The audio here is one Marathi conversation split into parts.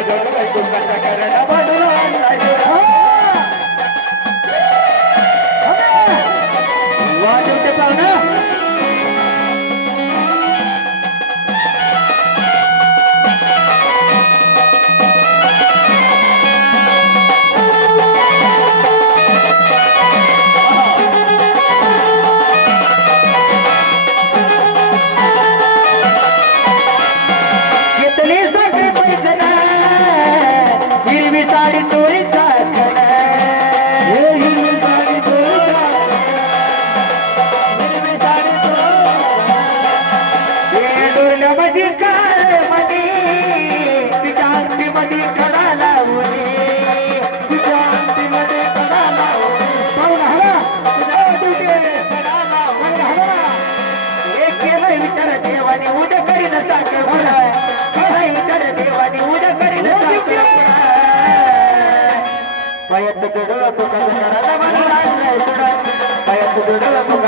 जोड बाई तुमच्या करणा बनून y tú. பயத்து கொடுத்து பயத்து கொடுத்து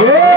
Yeah.